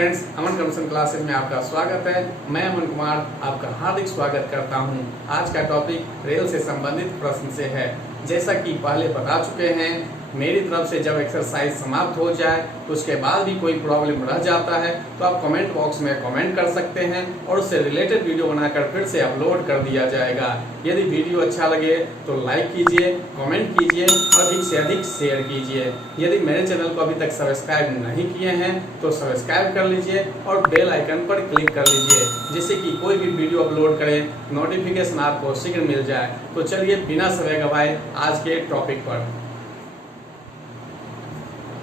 Friends, अमन commission classes में आपका स्वागत है। मैं अमन कुमार आपका हार्दिक स्वागत करता हूं। आज का टॉपिक रेल से संबंधित प्रश्न से है। जैसा कि पहले बता चुके हैं, मेरी तरफ से जब एक्सरसाइज समाप्त हो जाए तो उसके बाद भी कोई प्रॉब्लम रह जाता है तो आप कमेंट बॉक्स में कमेंट कर सकते हैं और उससे रिलेटेड वीडियो बनाकर फिर से अपलोड कर दिया जाएगा। यदि वीडियो अच्छा लगे तो लाइक कीजिए, कमेंट कीजिए और अधिक से अधिक शेयर कीजिए। यदि मेरे चैनल को अभी तक सब्सक्राइब नहीं किए हैं तो सब्सक्राइब कर लीजिए और बेल आइकन पर क्लिक कर लीजिए, जिससे कि कोई भी वीडियो अपलोड करें नोटिफिकेशन आपको शीघ्र मिल जाए। तो चलिए बिना समय गवाए आज के टॉपिक पर।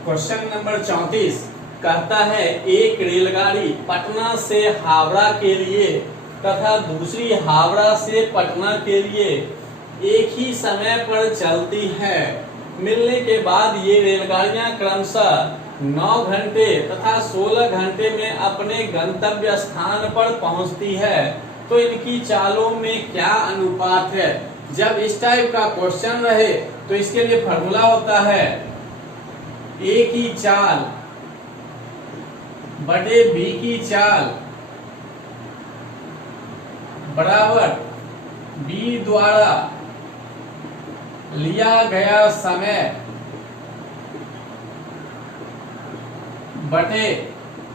क्वेश्चन नंबर 34 कहता है, एक रेलगाड़ी पटना से हावड़ा के लिए तथा दूसरी हावड़ा से पटना के लिए एक ही समय पर चलती है। मिलने के बाद ये रेलगाड़ियां क्रमशः 9 घंटे तथा 16 घंटे में अपने गंतव्य स्थान पर पहुंचती है, तो इनकी चालों में क्या अनुपात है। जब इस टाइप का क्वेश्चन रहे तो इसके लिए फॉर्मूला होता है ए की चाल बटे बी की चाल बराबर बी द्वारा लिया गया समय बटे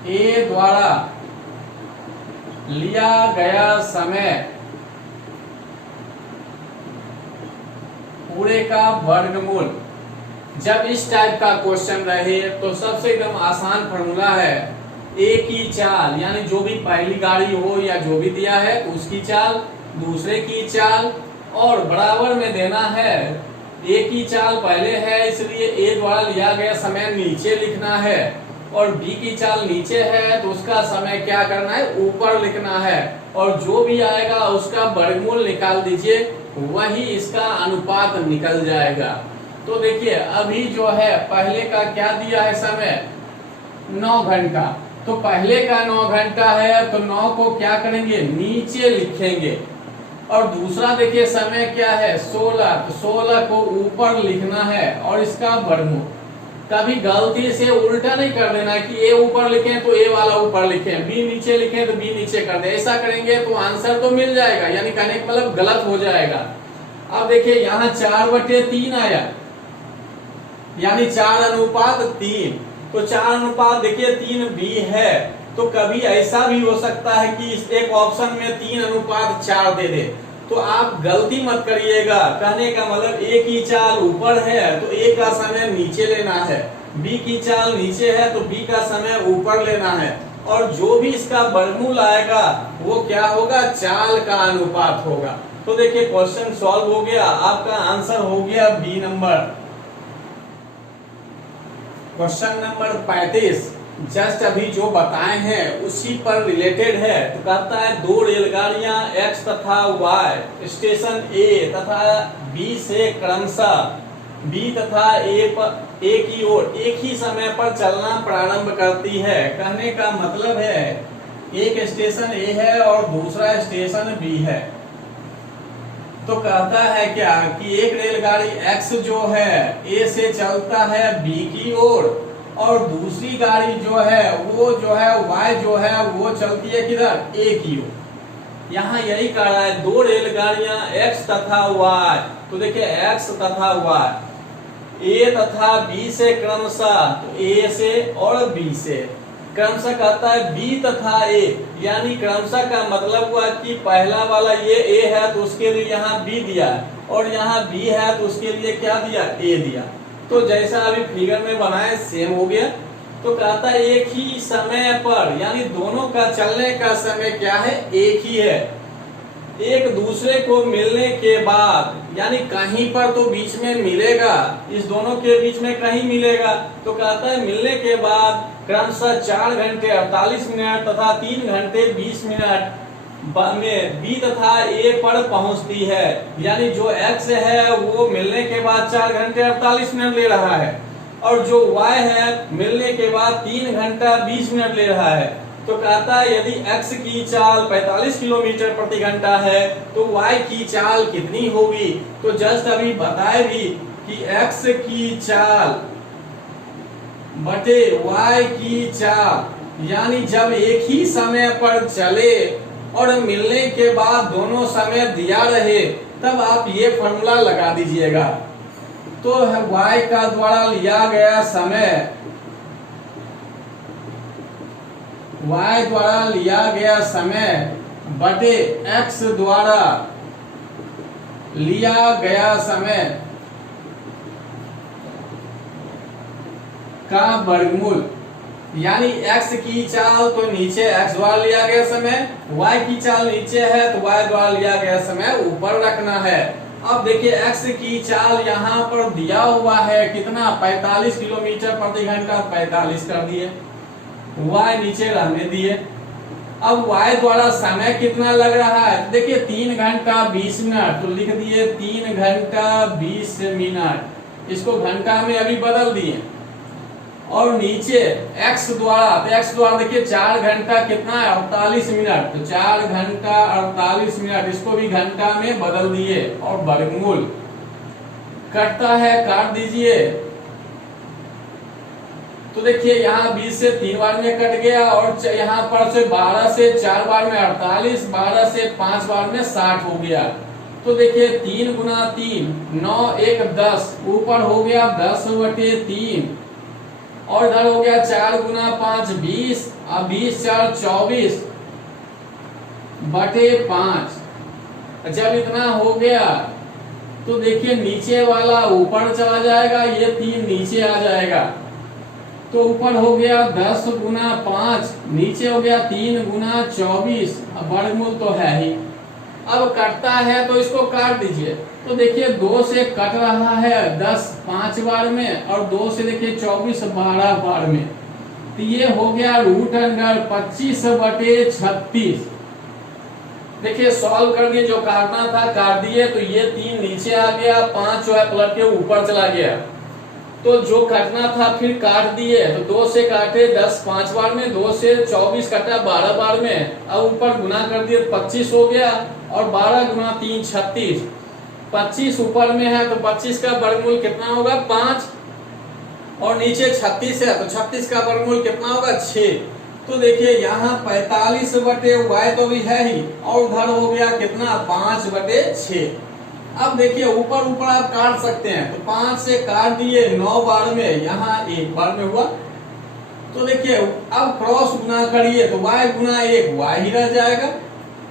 ए द्वारा लिया गया समय पूरे का वर्गमूल। जब इस टाइप का क्वेश्चन रहे तो सबसे एकदम आसान फॉर्मूला है ए की चाल, यानी जो भी पहली गाड़ी हो या जो भी दिया है उसकी चाल, दूसरे की चाल और बराबर में देना है। ए की चाल पहले है इसलिए ए द्वारा लिया गया समय नीचे लिखना है और बी की चाल नीचे है तो उसका समय क्या करना है, ऊपर लिखना है और जो भी आएगा उसका वर्गमूल निकाल दीजिए, वही इसका अनुपात निकल जाएगा। तो देखिए अभी जो है पहले का क्या दिया है समय 9 घंटा, तो पहले का 9 घंटा है तो 9 को क्या करेंगे, नीचे लिखेंगे और दूसरा देखिए समय क्या है 16, तो 16 को ऊपर लिखना है और इसका वर्गमूल। कभी गलती से उल्टा नहीं कर देना कि ए ऊपर लिखें तो ए वाला ऊपर लिखें, बी नीचे लिखें तो बी नीचे कर दे। ऐसा करेंगे तो आंसर तो मिल जाएगा, यानी कहने का मतलब गलत हो जाएगा। अब देखिए यहाँ 4/3 आया, यानी 4:3, तो 4 देखिए 3 भी है। तो कभी ऐसा भी हो सकता है कि एक ऑप्शन में 3:4 दे दे, तो आप गलती मत करिएगा। कहने का मतलब ए की चाल ऊपर है तो ए का समय नीचे लेना है, बी की चाल नीचे है तो बी का समय ऊपर लेना है और जो भी इसका वर्गमूल आएगा वो क्या होगा, चाल का अनुपात होगा। तो देखिए क्वेश्चन सॉल्व हो गया, आपका आंसर हो गया B number. Question number 35 just अभी जो बताए हैं उसी पर रिलेटेड है। तो कहता है, दो रेलगाड़ियां एक्स तथा वाई स्टेशन ए तथा बी से क्रमशः बी तथा ए की ओर एक ही समय पर चलना प्रारंभ करती है। कहने का मतलब है एक स्टेशन ए है और दूसरा स्टेशन बी है। तो कहता है क्या कि एक रेलगाड़ी एक्स जो है ए से चलता है बी की ओर और दूसरी गाड़ी जो है वाई जो है वो चलती है किधर, ए की ओर। यहाँ यही कह रहा है दो रेलगाड़ियां एक्स तथा वाई, तो देखिए एक्स तथा वाई ए तथा बी से क्रमशः, तो ए से और बी से क्रमशः कहता है बी तथा ए, यानी क्रमशः का मतलब हुआ कि पहला वाला ये ए है तो उसके लिए यहाँ बी दिया और यहाँ बी है तो उसके लिए क्या दिया, ए दिया। तो जैसा अभी फिगर में बनाए सेम हो गया। तो कहता है एक ही समय पर, यानी दोनों का चलने का समय क्या है, एक ही है। एक दूसरे को मिलने के बाद, यानी कहीं पर तो बीच में मिलेगा, इस दोनों के बीच में कहीं मिलेगा। तो कहता है मिलने के बाद क्रमशः 4 घंटे 48 मिनट तथा 3 घंटे 20 मिनट में बी तथा ए पर पहुंचती है। यानी जो एक्स है वो मिलने के बाद 4 घंटे 48 मिनट ले रहा है और जो वाई है मिलने के बाद 3 घंटा 20 मिनट ले रहा है। तो कहता है यदि x की चाल 45 किलोमीटर प्रति घंटा है तो y की चाल कितनी होगी। तो जस्ट अभी बताए भी कि x की चाल बटे y की चाल यानी जब एक ही समय पर चले और मिलने के बाद दोनों समय दिया रहे, तब आप ये फॉर्मूला लगा दीजिएगा। तो y का द्वारा लिया गया समय, y द्वारा लिया गया समय बटे x द्वारा लिया गया समय का वर्गमूल, यानी x की चाल तो नीचे x द्वारा लिया गया समय, y की चाल नीचे है तो y द्वारा लिया गया समय ऊपर रखना है। अब देखिए x की चाल यहाँ पर दिया हुआ है कितना, 45 किलोमीटर प्रति घंटा, 45 कर दिए, y नीचे रहने दिए। अब y द्वारा समय कितना लग रहा है, देखिए 3 घंटा 20 मिनट, तो लिख दिए 3 घंटा 20 मिनट, इसको घंटा में अभी बदल दिए। और नीचे x द्वारा, तो x द्वारा देखिए 4 घंटा कितना है, 48 मिनट, तो 4 घंटा 48 मिनट, इसको भी घंटा में बदल दिए। और वर्गमूल कटता है, काट दीजिए। तो देखिए यहाँ 20 से 3 बार में कट गया, और यहाँ पर से 12 से 4 बार में 48, 12 से 5 बार में 60 हो गया। तो देखिए 3 गुना 3, 9 1 10, ऊपर हो गया 10/3, और इधर हो गया 4 गुना 5 20, अब 20 4 24/5। जब इतना हो गया तो देखिए नीचे वाला ऊपर चला जाएगा, ये 3 नीचे आ जाएगा, तो ऊपर हो गया 10 गुना 5, नीचे हो गया 3 गुना 24, अब वर्गमूल तो है ही। अब कटता है तो इसको काट दीजिए। तो देखिए 2 से कट रहा है 10 5 बार में, और 2 से देखिए 24 12 बार में, तो ये हो गया √25/36। देखिए सॉल्व कर दिए, जो काटना था काट दिए, तो ये 3 नीचे आ गया, 5 जो है पलट के ऊपर चला गया। तो जो काटना था फिर काट दिए, तो 2 से काटे 10 5 बार में, 2 से 24 कटा 12 बार में, अब ऊपर गुना कर दिए 25 हो गया, और 12 गुना 3 36, 25 ऊपर में है तो 25 का वर्गमूल कितना होगा 5, और नीचे 36 है तो 36 का वर्गमूल कितना होगा 6। तो देखिए यहाँ 45/y तो भी है ही, और उधर हो गया कितना 5/6। अब देखिए ऊपर ऊपर आप काट सकते हैं, तो 5 से काट दिए 9 बार में, यहाँ 1 बार में हुआ। तो देखिए अब क्रॉस गुना करिए तो y गुना 1 y ही रह जाएगा,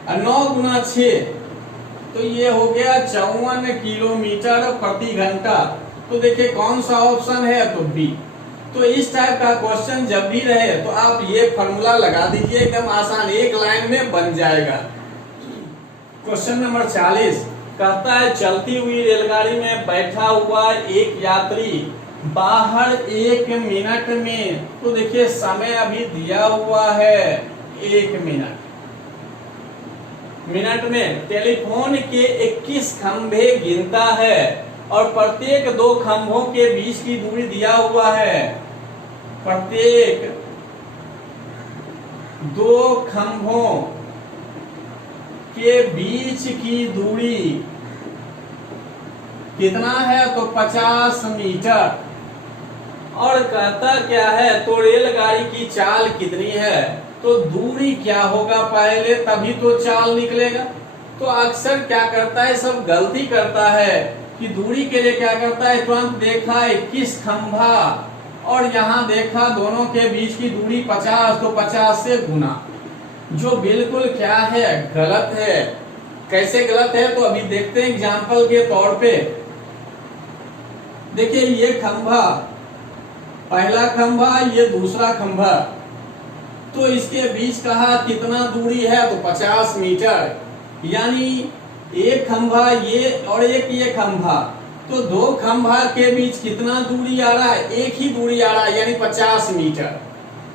और 9 गुना 6 तो ये हो गया 54 किलोमीटर प्रति घंटा। तो देखिए कौन सा ऑप्शन है, तो बी। तो इस टाइप का क्वेश्चन जब भी रहे तो आप ये फॉर्मूला लगा दीजिए, एकदम आसान, एक लाइन में बन जाएगा। क्वेश्चन नंबर 40 कहता है चलती हुई रेलगाड़ी में बैठा हुआ एक यात्री बाहर 1 मिनट में, तो देखिए समय अभी दिया हुआ है 1 मिनट में टेलीफोन के 21 खंभे गिनता है, और प्रत्येक 2 खंभों के बीच की दूरी दिया हुआ है। प्रत्येक 2 खंभों के बीच की दूरी कितना है, तो 50 मीटर। और कहता क्या है, तो रेलगाड़ी की चाल कितनी है, तो दूरी क्या होगा पहले, तभी तो चाल निकलेगा। तो अक्सर क्या करता है, सब गलती करता है कि दूरी के लिए क्या करता है, तुरंत देखा 21 खंभा और यहाँ देखा दोनों के बीच की दूरी 50, तो 50 से गुना, जो बिल्कुल क्या है, गलत है। कैसे गलत है, तो अभी देखते हैं एग्जाम्पल के तौर पे। देखिए ये खंभा, पहला खंभा, ये दूसरा खंभा, तो इसके बीच कहा कितना दूरी है, तो 50 मीटर। यानी एक खंभा ये और एक ये खंभा, तो 2 खंभा के बीच कितना दूरी आ रहा है, एक ही दूरी आ रहा है, यानी 50 मीटर।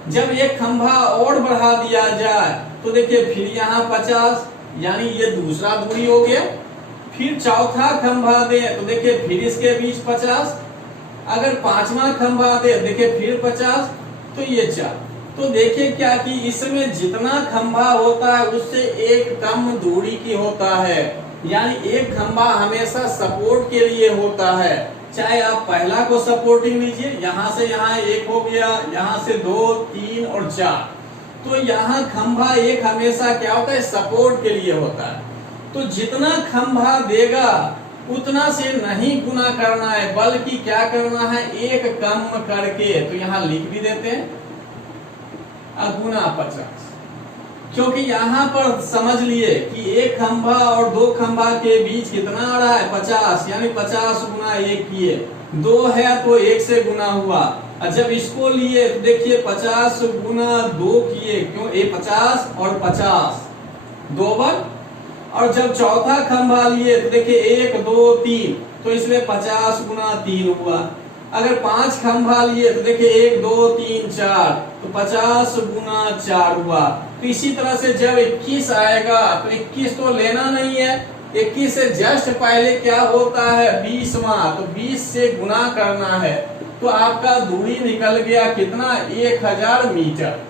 जब एक खंभा और बढ़ा दिया जाए तो देखिए फिर यहाँ 50, यानी ये दूसरा दूरी हो गया। फिर चौथा खंभा दे तो देखिए फिर इसके बीच 50, अगर 5वां खंभा दे देखिए फिर 50, तो ये 4। तो देखिए क्या कि इसमें जितना खंभा होता है उससे एक कम दूरी की होता है, यानी एक खंभा हमेशा सपोर्ट के लिए होता है। चाहे आप पहला को सपोर्टिंग लीजिए, यहाँ से यहाँ 1 हो गया, यहाँ से 2 3 और 4, तो यहाँ खंभा एक हमेशा क्या होता है, सपोर्ट के लिए होता है। तो जितना खंभा देगा उतना से नहीं गुना करना है, बल्कि क्या करना है, एक कम करके, तो यहाँ लिख भी देते हैं गुना 50, क्योंकि यहाँ पर समझ लिए कि एक खंभा और दो खंभा के बीच कितना आ रहा है, 50, यानी 50 गुना 1 किए, 2 है तो 1 से गुना हुआ। और जब इसको लिए तो देखिए 50 गुना 2 किए, क्यों, ये 50 और 50 2 बार। और जब चौथा खंभा लिए तो देखिए 1 2 3, तो इसलिए 50 गुना 3 हुआ। अगर 5 खंभा लिए तो देखिए 1 2 3 4, तो 50 गुना 4 हुआ। तो इसी तरह से जब 21 आएगा तो 21 तो लेना नहीं है, 21 से जस्ट पहले क्या होता है, 20वां, तो 20 से गुना करना है। तो आपका दूरी निकल गया कितना, 1000 मीटर।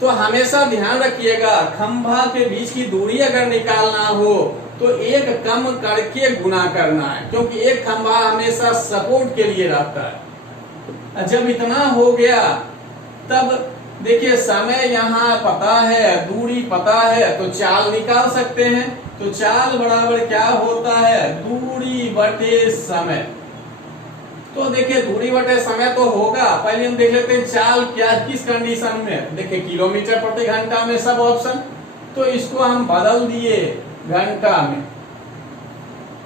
तो हमेशा ध्यान रखिएगा, खंभा के बीच की दूरी अगर निकालना हो तो एक कम करके गुना करना है, क्योंकि एक खंभा हमेशा सपोर्ट के लिए रहता है। जब इतना हो गया तब देखिए समय यहाँ पता है, दूरी पता है, तो चाल निकाल सकते हैं। तो चाल बराबर क्या होता है, दूरी बटे समय। तो देखिए दूरी बटे समय तो होगा, पहले हम देख लेते हैं चाल क्या किस कंडीशन में। देखिए किलोमीटर प्रति घंटा में सब ऑप्शन, तो इसको हम बदल दिए घंटा में,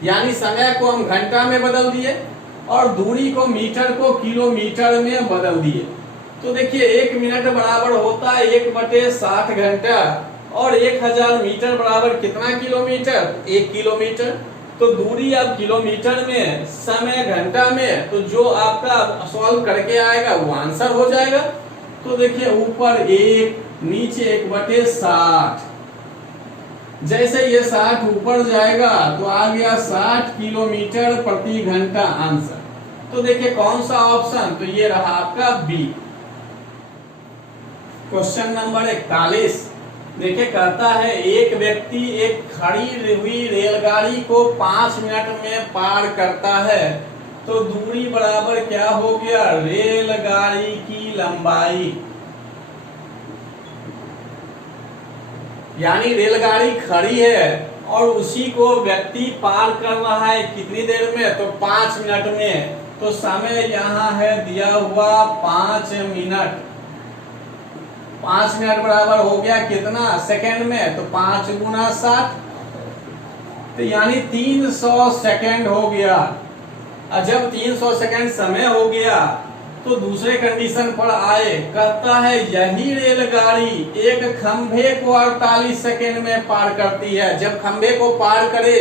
यानी समय को हम घंटा में बदल दिए और दूरी को, मीटर को किलोमीटर में बदल दिए। तो देखिए 1 मिनट बराबर होता है 1/60 घंटा, और 1000 मीटर बराबर कितना किलोमीटर, 1 किलोमीटर। तो दूरी अब किलोमीटर में, समय घंटा में, तो जो आपका सॉल्व करके आएगा वो आंसर हो जाएगा। तो देखिए ऊपर 1 नीचे 1/60, जैसे ये 60 ऊपर जाएगा तो आ गया 60 किलोमीटर प्रति घंटा आंसर। तो देखिए कौन सा ऑप्शन, तो ये रहा आपका बी। क्वेश्चन नंबर 41 देखिए कहता है, एक व्यक्ति एक खड़ी हुई रेलगाड़ी को 5 मिनट में पार करता है, तो दूरी बराबर क्या हो गया, रेलगाड़ी की लंबाई। यानी रेलगाड़ी खड़ी है और उसी को व्यक्ति पार कर रहा है कितनी देर में, तो 5 मिनट में। तो समय यहाँ है दिया हुआ 5 मिनट। 5 मिनट बराबर हो गया कितना सेकंड में, तो 5 गुना 60, तो यानी 300 सेकंड हो गया। और जब 300 सेकंड समय हो गया तो दूसरे कंडीशन पर आए, कहता है यही रेलगाड़ी एक खंभे को 48 सेकंड में पार करती है। जब खंभे को पार करे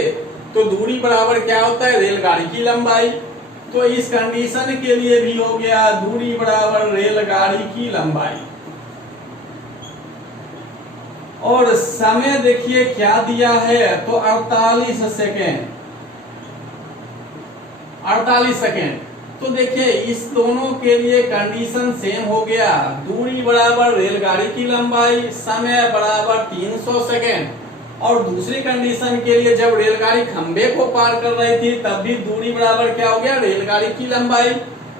तो दूरी बराबर क्या होता है, रेलगाड़ी की लंबाई। तो इस कंडीशन के लिए भी हो गया दूरी बराबर रेलगाड़ी की लंबाई। और समय देखिए क्या दिया है, तो 48 सेकेंड, 48 सेकेंड। तो देखिए इस दोनों के लिए कंडीशन सेम हो गया, दूरी बराबर रेलगाड़ी की लंबाई, समय बराबर 300 सेकेंड। और दूसरी कंडीशन के लिए जब रेलगाड़ी खंभे को पार कर रही थी तब भी दूरी बराबर क्या हो गया, रेलगाड़ी की लंबाई,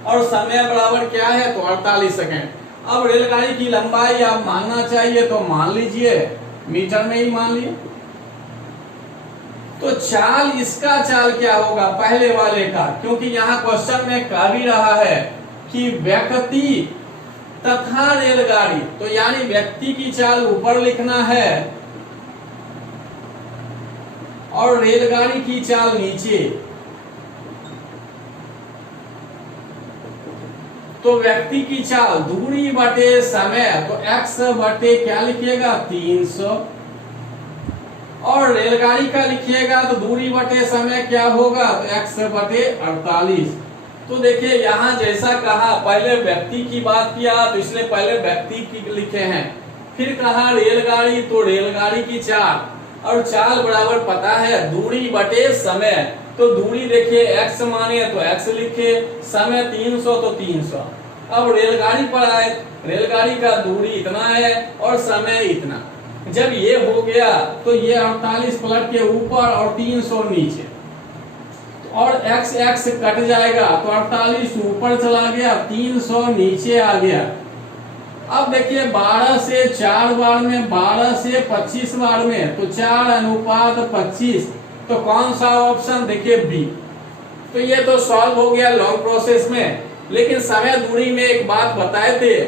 और समय बराबर क्या है, तो 48 सेकेंड। अब रेलगाड़ी की लंबाई आप मानना चाहिए तो मान लीजिए, मीटर में ही मान लिए। तो चाल, इसका चाल क्या होगा पहले वाले का, क्योंकि यहाँ क्वेश्चन में कह भी रहा है कि व्यक्ति तथा रेलगाड़ी, तो यानी व्यक्ति की चाल ऊपर लिखना है और रेलगाड़ी की चाल नीचे। तो व्यक्ति की चाल दूरी बटे समय, तो x बटे क्या लिखिएगा, 300, और रेलगाड़ी का लिखिएगा तो दूरी बटे समय क्या होगा, तो x बटे 48। तो देखिए यहाँ जैसा कहा, पहले व्यक्ति की बात किया तो इसलिए पहले व्यक्ति की लिखे हैं, फिर कहा रेलगाड़ी तो रेलगाड़ी की चाल, और चाल बराबर पता है दूरी बटे समय। तो दूरी देखिए x माने तो x लिखे, समय 300 तो 300। अब रेलगाड़ी पर आए, रेलगाड़ी का दूरी इतना है और समय इतना। जब ये हो गया तो ये 48 पलट के ऊपर और 300 नीचे, और x x कट जाएगा तो 48 ऊपर चला गया, 300 नीचे आ गया। अब देखिए 12 से 4 बार में, 12 से 25 बार में, तो 4:25। तो कौन सा ऑप्शन? देखिए बी। तो ये तो सॉल्व हो गया लॉन्ग प्रोसेस में। लेकिन समय दूरी में एक बात बताए थे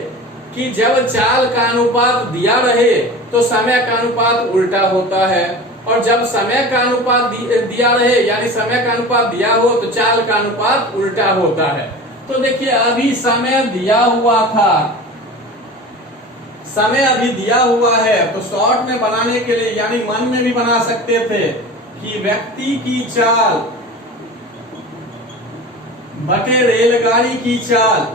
कि जब चाल का अनुपात दिया रहे तो समय का अनुपात उल्टा होता है, और जब समय का अनुपात दिया रहे यानी समय का अनुपात दिया हो तो चाल का अनुपात उल्टा होता है। तो देखिए अभी समय दिया हुआ था, समय अभी दिया हुआ है, तो शॉर्ट में बनाने के लिए यानी मन में भी बना सकते थे कि व्यक्ति की चाल बटे रेलगाड़ी की चाल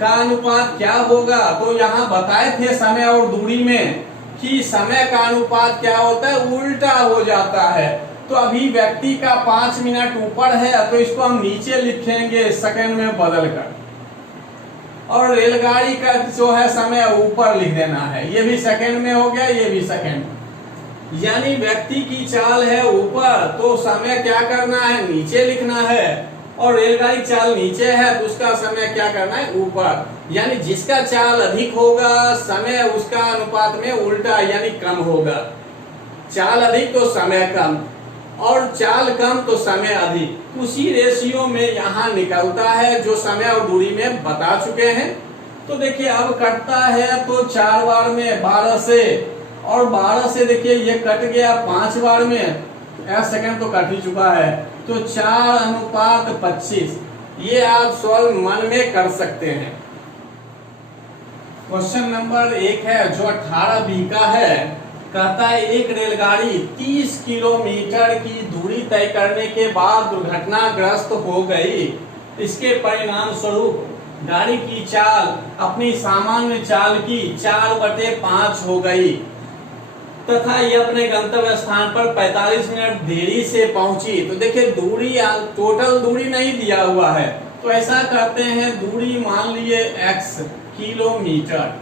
का अनुपात क्या होगा। तो यहाँ बताए थे समय और दूरी में कि समय का अनुपात क्या होता है? उल्टा हो जाता है। तो अभी व्यक्ति का 5 मिनट ऊपर है तो इसको हम नीचे लिखेंगे सेकंड में बदल कर, और रेलगाड़ी का जो है समय ऊपर लिख देना है। ये भी सेकंड में हो गया, ये भी सेकंड में। यानी व्यक्ति की चाल है ऊपर तो समय क्या करना है? नीचे लिखना है, और रेलगाड़ी चाल नीचे है तो उसका समय क्या करना है? ऊपर। यानी जिसका चाल अधिक होगा समय उसका अनुपात में उल्टा यानी कम होगा। चाल अधिक तो समय कम, और चाल कम तो समय अधिक। उसी रेशियो में यहाँ निकलता है जो समय और दूरी में बता चुके हैं। तो देखिए अब कटता है तो 4 बार में 12 से, और 12 से देखिए ये कट गया 5 बार में, सेकंड तो कट ही चुका है, तो 4:25। ये आप सॉल्व मन में कर सकते हैं। क्वेश्चन नंबर 1 है जो 18B का है। कहता है एक रेलगाड़ी 30 किलोमीटर की दूरी तय करने के बाद दुर्घटनाग्रस्त हो गई। इसके परिणाम स्वरूप गाड़ी की चाल अपनी सामान्य चाल की 4/5 हो गई तथा ये अपने गंतव्य स्थान पर 45 मिनट देरी से पहुंची। तो देखिए दूरी, टोटल दूरी नहीं दिया हुआ है, तो ऐसा करते हैं दूरी मान लिए x किलोमीटर,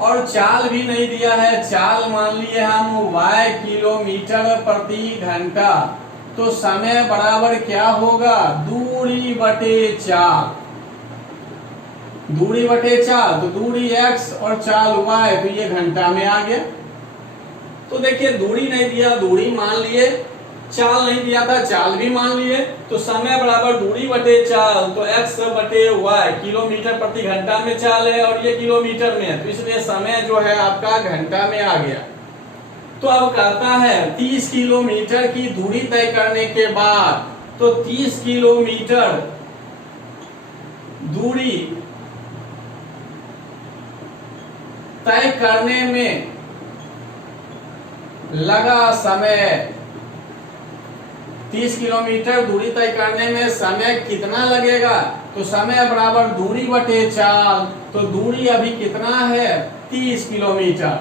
और चाल भी नहीं दिया है, चाल मान लिए हम y किलोमीटर प्रति घंटा। तो समय बराबर क्या होगा? दूरी बटे चाल। दूरी बटे चाल, तो दूरी x और चाल y, तो ये घंटा में आ गया। तो देखिए दूरी नहीं दिया, दूरी मान लिए, चाल नहीं दिया था, चाल भी मान लिए, तो समय बराबर दूरी बटे चाल, तो x बटे y। किलोमीटर प्रति घंटा में चाल है और ये किलोमीटर में है, तो इसलिए समय जो है आपका घंटा में आ गया। तो अब कहता है 30 किलोमीटर की दूरी तय करने के बाद, तो 30 किलोमीटर दूरी तय करने में लगा समय। 30 किलोमीटर दूरी तय करने में समय कितना लगेगा? तो समय बराबर दूरी बटे चाल, तो दूरी अभी कितना है? 30 किलोमीटर।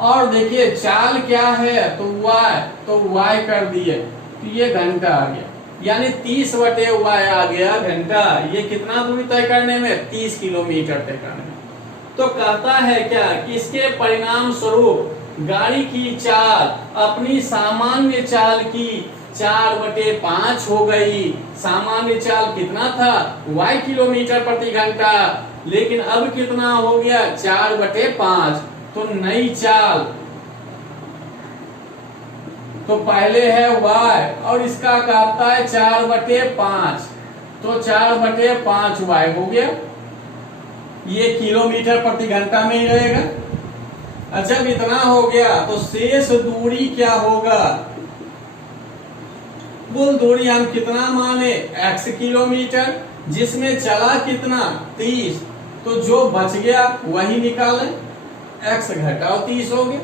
और देखिए चाल क्या है? तो y, तो y कर दिए, तो ये घंटा आ गया, यानी 30/y आ गया घंटा। ये कितना दूरी तय करने में? 30 किलोमीटर तय करने में। तो कहता है क्या कि इसके परिणाम स्वरूप गाड़ी की चाल अपनी सामान्य चाल की 4/5 हो गई। सामान्य चाल कितना था? y किलोमीटर प्रति घंटा, लेकिन अब कितना हो गया? 4/5। तो नई चाल, तो पहले है y और इसका कहता है 4/5, तो 4/5y हो गया। ये किलोमीटर प्रति घंटा में ही रहेगा। अच्छा जब इतना हो गया तो शेष दूरी क्या होगा? कुल दूरी हम कितना माने? x किलोमीटर, जिसमें चला कितना? 30। तो जो बच गया वही निकालें, x घटाओ 30 हो गया।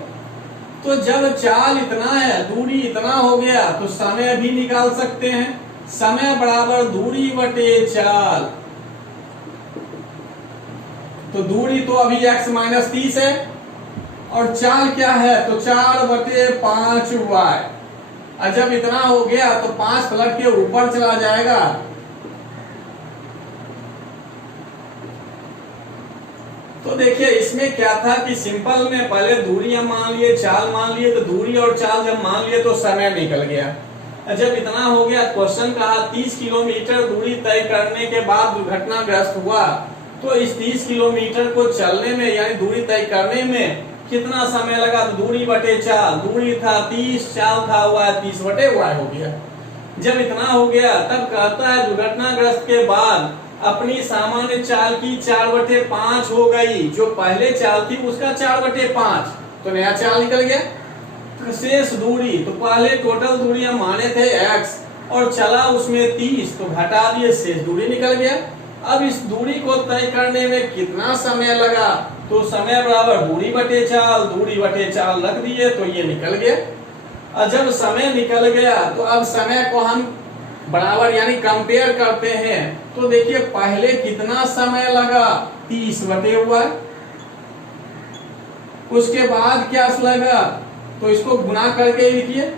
तो जब चाल इतना है, दूरी इतना हो गया, तो समय भी निकाल सकते हैं। समय बराबर दूरी बटे चाल, तो दूरी तो अभी x - 30 है, और चाल क्या है? तो 4/5y। और जब इतना हो गया तो 5 पलट के ऊपर चला जाएगा, तो देखिए इसमें क्या था कि सिंपल में पहले दूरी हम मान लिए, चाल मान लिए, तो दूरी और चाल जब मान लिए तो समय निकल गया। जब इतना हो गया, क्वेश्चन कहा 30 किलोमीटर दूरी तय करने के बाद दुर्घटनाग्रस्त हुआ, तो इस 30 किलोमीटर को चलने में यानी दूरी तय करने में कितना समय लगा? तो दूरी बटे चाल, दूरी था 30, चाल था y, 30 बटे y हो गया। जब इतना हो गया तब कहता है दुर्घटनाग्रस्त के बाद अपनी सामान्य चाल की 4/5 हो गई, जो पहले चाल थी उसका 4/5, तो नया चाल निकल गया। शेष दूरी, तो पहले टोटल दूरी हम माने थे x और चला उसमें 30, तो घटा दिए, शेष दूरी निकल गया। अब इस दूरी को तय करने में कितना समय लगा? तो समय बराबर दूरी बटे चाल, दूरी बटे चाल रख दिए, तो ये निकल गया। और जब समय निकल गया तो अब समय को हम बराबर यानी कंपेयर करते हैं, तो देखिए पहले कितना समय लगा? 30 बटे हुआ, उसके बाद क्या लगा? तो इसको गुना करके लिखिए,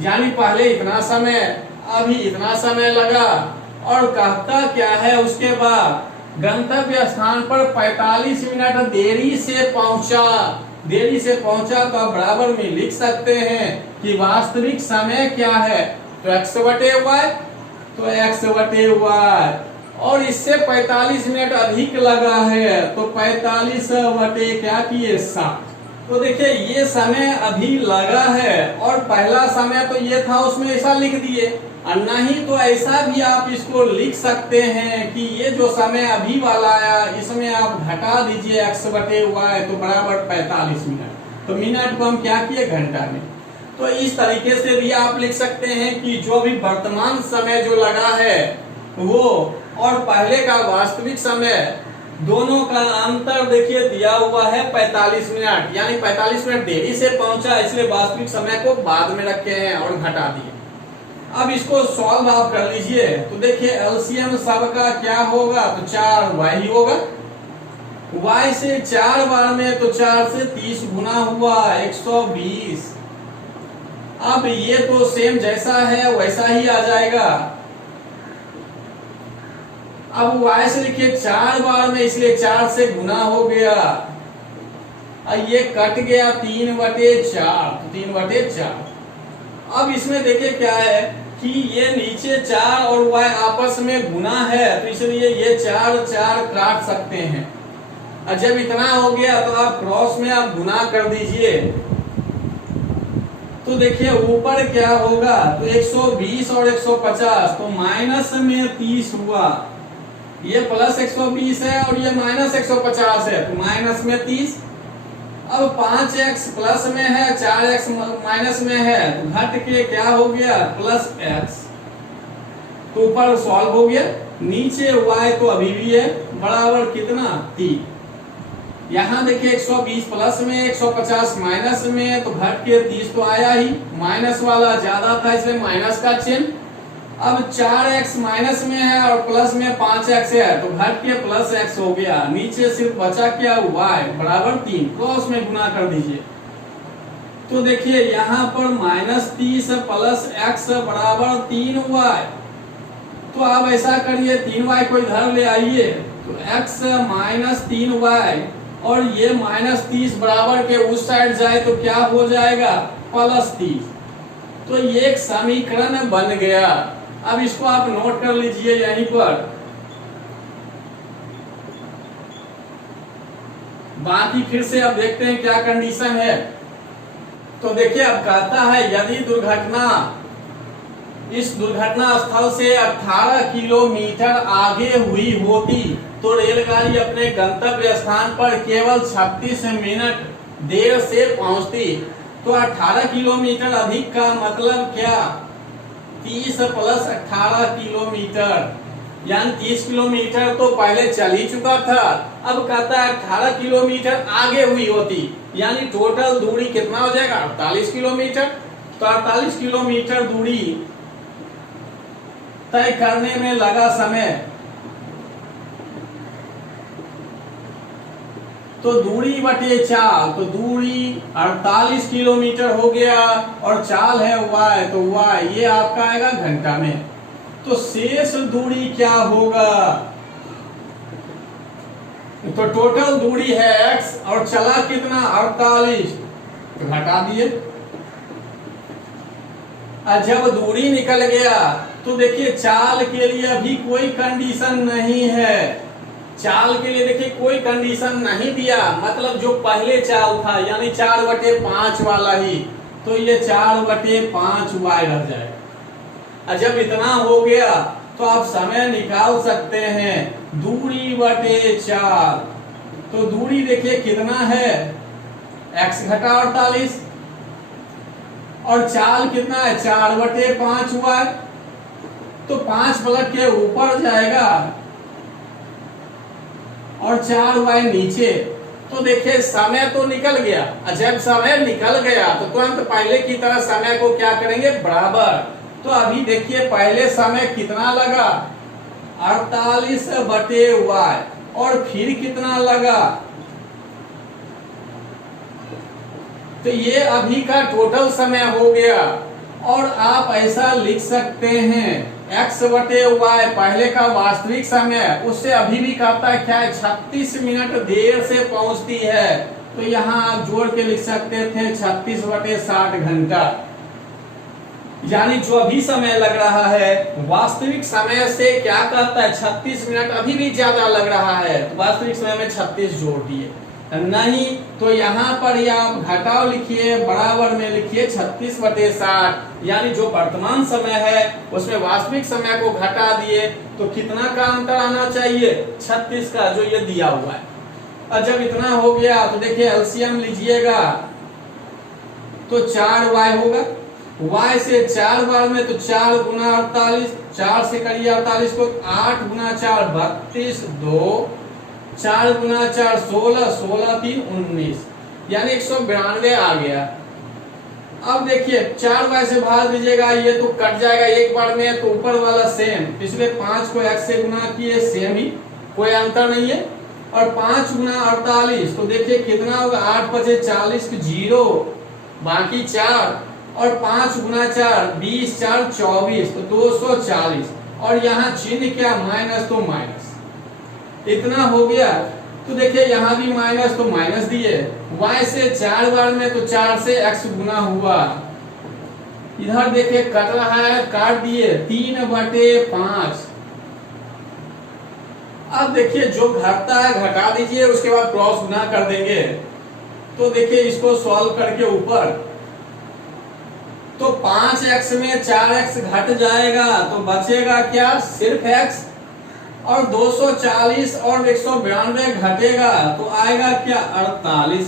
यानी पहले इतना समय, अभी इतना समय लगा। और कहता क्या है उसके बाद? गंतव्य स्थान पर 45 मिनट देरी से पहुंचा। देरी से पहुंचा तो आप बराबर में लिख सकते हैं कि वास्तविक समय क्या है? तो x बटे y, तो x बटे y, और इससे 45 मिनट अधिक लगा है, तो 45 बटे क्या किए 60। तो देखिए ये समय अभी लगा है और पहला समय तो ये था, उसमें ऐसा लिख दिए। और नहीं तो ऐसा भी आप इसको लिख सकते हैं कि ये जो समय अभी वाला आया इसमें आप घटा दीजिए x बटे y, तो बराबर 45 मिनट। तो मिनट को हम क्या किए? घंटा में। तो इस तरीके से भी आप लिख सकते हैं कि जो भी वर्तमान समय जो लगा है वो और पहले का वास्तविक समय, दोनों का अंतर देखिए दिया हुआ है 45 मिनट, यानी 45 मिनट देरी से पहुंचा, इसलिए वास्तविक समय को बाद में रखे हैं और घटा दिए। अब इसको सॉल्व आप कर लीजिए, तो देखिए एलसीएम सबका क्या होगा? तो 4y ही होगा। y से 4 बार में, तो 4 से 30 गुना हुआ 120। अब ये तो सेम जैसा है वैसा ही आ जाएगा। अब y से लिखिए 4 बार में, इसलिए 4 से गुना हो गया, और ये कट गया 3/4, तो 3/4। अब इसमें देखिए क्या है कि ये नीचे 4 और y आपस में गुना है, तो इसलिए ये 4 4 काट सकते हैं। और जब इतना हो गया तो आप क्रॉस में आप गुना कर दीजिए, तो देखिए ऊपर क्या होगा? तो 120 और 150, तो माइनस में 30 हुआ। ये प्लस 120 है और ये माइनस 150 है, तो माइनस में 30। अब 5x प्लस में है, 4x माइनस में है, तो घट के क्या हो गया? Plus x। तो ऊपर सॉल्व हो गया, नीचे y तो अभी भी है, बराबर कितना? 3। यहाँ देखिए 120 प्लस में, 150 माइनस में, तो घट के 30 तो आया ही, माइनस वाला ज्यादा था इसलिए माइनस का चिन्ह। अब 4x माइनस में है और प्लस में 5x है, तो घट के प्लस x हो गया। नीचे सिर्फ बचा क्या? y बराबर 3, क्रॉस में गुना कर दीजिए। तो देखिए यहाँ पर -30 प्लस x बराबर 3y। तो आप ऐसा करिए, 3y को इधर ले आइए, तो x माइनस 3y और ये -30 बराबर के उस साइड जाए तो क्या हो जाएगा? +30। तो ये एक समीकरण बन गया। अब इसको आप नोट कर लीजिए यहीं पर। बाकी फिर से अब देखते हैं क्या कंडीशन है। तो देखिए अब कहता है यदि दुर्घटना इस दुर्घटना स्थल से 18 किलोमीटर आगे हुई होती तो रेलगाड़ी अपने गंतव्य स्थान पर केवल 36 मिनट देर से पहुंचती। तो 18 किलोमीटर अधिक का मतलब क्या? 30 प्लस 18 किलोमीटर, यानी 30 किलोमीटर तो पहले चल ही चुका था। अब कहता है 18 किलोमीटर आगे हुई होती, यानी टोटल दूरी कितना हो जाएगा? 48 किलोमीटर। तो 48 किलोमीटर दूरी तय करने में लगा समय, तो दूरी बटे चाल, तो दूरी 48 किलोमीटर हो गया और चाल है y, तो y ये आपका आएगा घंटा में। तो शेष दूरी क्या होगा? तो टोटल दूरी है x और चला कितना 48, तो घटा दिए। और जब दूरी निकल गया तो देखिए चाल के लिए अभी कोई कंडीशन नहीं है। चाल के लिए देखिए कोई कंडीशन नहीं दिया, मतलब जो पहले चाल था यानी 4/5 वाला ही, तो ये 4/5 y रह जाए। और जब इतना हो गया तो आप समय निकाल सकते हैं, दूरी बटे 4। तो दूरी देखिए कितना है, x घटा 48, और चाल कितना है 4/5 y, तो 5 पलट के ऊपर जाएगा और 4y नीचे। तो देखिए समय तो निकल गया, और जब समय निकल गया तो तुरंत पहले की तरह समय को क्या करेंगे, बराबर। तो अभी देखिए पहले समय कितना लगा 48/y, और फिर कितना लगा, तो ये अभी का टोटल समय हो गया। और आप ऐसा लिख सकते हैं x/y पहले का वास्तविक समय, उससे अभी भी कहता है क्या है, 36 मिनट देर से पहुंचती है। तो यहाँ आप जोड़ के लिख सकते थे 36/60 घंटा, यानी जो अभी समय लग रहा है वास्तविक समय से क्या कहता है 36 मिनट अभी भी ज्यादा लग रहा है, तो वास्तविक समय में 36 जोड़ दिए। नहीं तो यहाँ पर ही आप घटाव लिखिए, बराबर में लिखिए 36/60, यानी जो वर्तमान समय है उसमें वास्तविक समय को घटा दिए, तो कितना का अंतर आना चाहिए, 36 का, जो ये दिया हुआ है। और जब इतना हो गया तो देखिए एलसीएम लीजिएगा तो 4y होगा, y से 4 बार में तो 4 गुना 48, 4 से करिए 48 को, 8 गुना 4 32, 2 4 गुना 4 16, 16 3 19, यानी 192 आ गया। अब देखिए 4y से भाग दीजिएगा, ये तो कट जाएगा एक बार में, तो ऊपर वाला सेम, पिछले 5 को x से गुना किए सेम ही, कोई अंतर नहीं है। और 5 गुना 48 तो देखिए कितना होगा, 8 बचे 40 के 0, बाकी 4, और 5 गुना 4 20, 4 24, तो 240, और यहाँ चिन्ह क्या माइनस, तो माइनस, इतना हो गया। तो देखिए यहाँ भी माइनस, तो माइनस दिए, y से 4 बार में तो 4 से x गुना हुआ, इधर देखिए कट रहा है, काट दिए 3/5। अब देखिए जो घटता है घटा दीजिए, उसके बाद क्रॉस गुना कर देंगे। तो देखिए इसको सॉल्व करके ऊपर, तो 5x में 4x घट जाएगा, तो बचेगा क्या, सिर्फ x, और 240 और 192 घटेगा तो आएगा क्या, 48।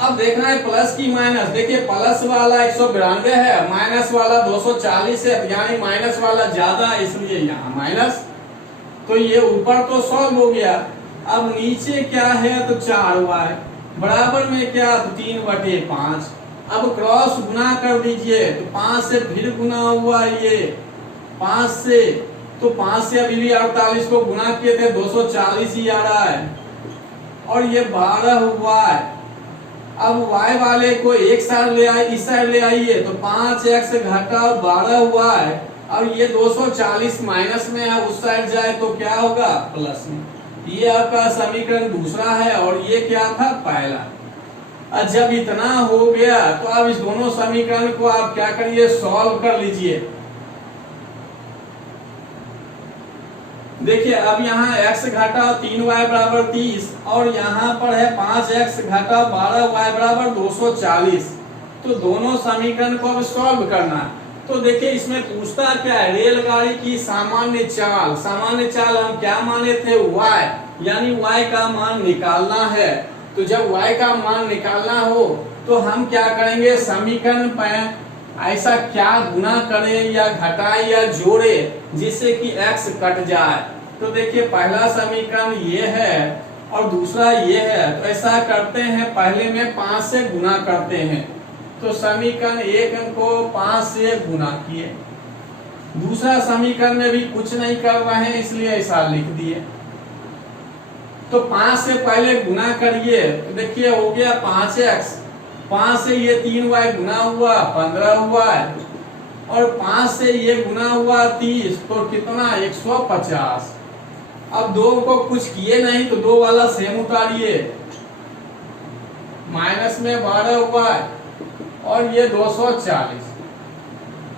अब देखना है प्लस की माइनस, देखिए प्लस वाला 192 है, माइनस वाला 240 है, यानी माइनस वाला ज्यादा, इसलिए यहाँ माइनस। तो ये ऊपर तो सॉल्व हो गया। अब नीचे क्या है, तो 4y बराबर में क्या, तो 3/5। अब क्रॉस गुना कर दीजिए, तो 5 से फिर गुना हुआ, ये 5 से, तो 5 से अभी भी 48 को गुना किए थे, 240 ही आ रहा है, और ये 12 हुआ है। अब y वाले को एक साइड ले आए, इस साइड ले आइए, तो 5x घटा 12 हुआ है, और ये 240 माइनस में है, उस साइड जाए तो क्या होगा, प्लस में। ये आपका समीकरण दूसरा है, और ये क्या था, पहला। और जब इतना हो गया तो अब इस दोनों समीकरण को आप क्या करिए, सॉल्व कर लीजिए। देखिए अब यहाँ x घटा 3y बराबर 30, और यहाँ पर है 5x घटा 12y बराबर 240। तो दोनों समीकरण को अब सॉल्व करना है। तो देखिए इसमें पूछता क्या है, रेलगाड़ी की सामान्य चाल। सामान्य चाल हम क्या माने थे, y, यानी y का मान निकालना है। तो जब y का मान निकालना हो तो हम क्या करेंगे, समीकरण पर ऐसा क्या गुना करें या घटाएं या जोड़े जिससे कि x कट जाए। तो देखिए पहला समीकरण ये है और दूसरा ये है, तो ऐसा करते हैं, पहले में 5 से गुना करते हैं, तो समीकरण 1 को 5 से गुना किए। दूसरा समीकरण में भी कुछ नहीं कर रहे हैं, इसलिए ऐसा लिख दिए। तो 5 से पहले गुना करिए, तो देखिए हो गया 5x, 5 से ये 3y गुना हुआ 15 हुआ है, और 5 से ये गुना हुआ 30, तो कितना 150। अब 2 को कुछ किए नहीं तो 2 वाला सेम उतारिए, माइनस में 12y और ये 240।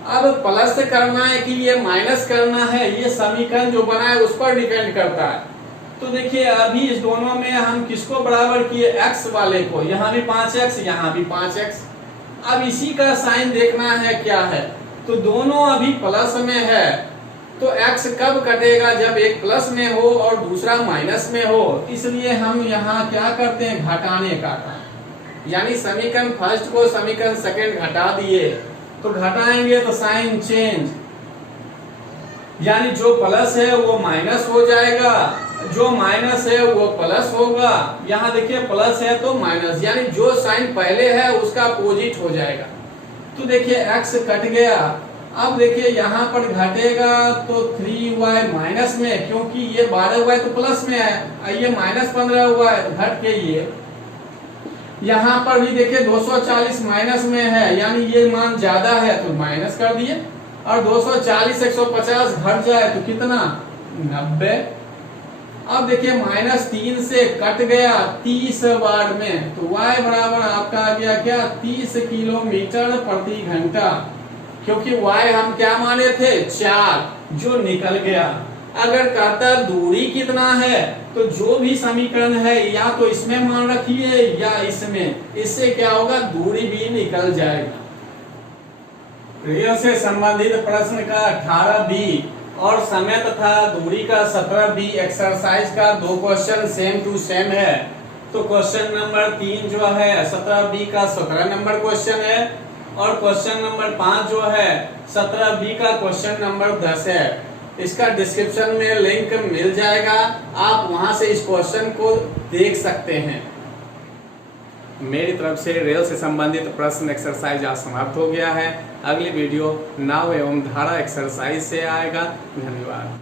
अब प्लस करना है कि ये माइनस करना है, ये समीकरण जो बना है उस पर डिपेंड करता है। तो देखिए अभी इस दोनों में हम किसको बराबर किए, x वाले को, यहाँ भी 5x यहाँ भी 5x। अब इसी का साइन देखना है क्या है, तो दोनों अभी प्लस में है, तो x कब कटेगा, जब एक प्लस में हो और दूसरा माइनस में हो। इसलिए हम यहाँ क्या करते हैं, घटाने का काम, यानी समीकरण फर्स्ट को समीकरण सेकंड घटा दिए, तो घटाएंगे तो साइन चेंज, यानी जो प्लस है वो माइनस हो जाएगा, जो माइनस है वो प्लस होगा। यहाँ देखिए प्लस है तो माइनस, यानी जो साइन पहले है उसका अपोजिट हो जाएगा। तो देखिए x कट गया। अब देखिए यहाँ पर घटेगा तो 3y माइनस में, क्योंकि ये 12y तो प्लस में है, ये माइनस 15y घट के ये यहाँ पर भी देखिए 240 माइनस में है, यानी ये मान ज्यादा है तो माइनस कर दिए, और 240 150 घट जाए तो कितना 90। अब देखिए -3 से कट गया 30 वाट में, तो y बराबर आपका आ गया क्या 30 किलोमीटर प्रति घंटा, क्योंकि y हम क्या माने थे 4, जो निकल गया। अगर कहता दूरी कितना है, तो जो भी समीकरण है या तो इसमें मान रखिए या इसमें, इससे क्या होगा दूरी भी निकल जाएगा। रेल से संबंधित प्रश्न का 18B और समय तथा दूरी का 17B एक्सरसाइज का 2 क्वेश्चन सेम टू सेम है। तो क्वेश्चन नंबर 3 जो है 17B का 17 नंबर क्वेश्चन है, और क्वेश्चन नंबर 5 जो है 17B का क्वेश्चन नंबर 10 है। इसका डिस्क्रिप्शन में लिंक मिल जाएगा, आप वहां से इस क्वेश्चन को देख सकते हैं। मेरी तरफ से रेल से संबंधित प्रश्न एक्सरसाइज आज समाप्त हो गया है। अगली वीडियो नाव एवं धारा एक्सरसाइज से आएगा। धन्यवाद।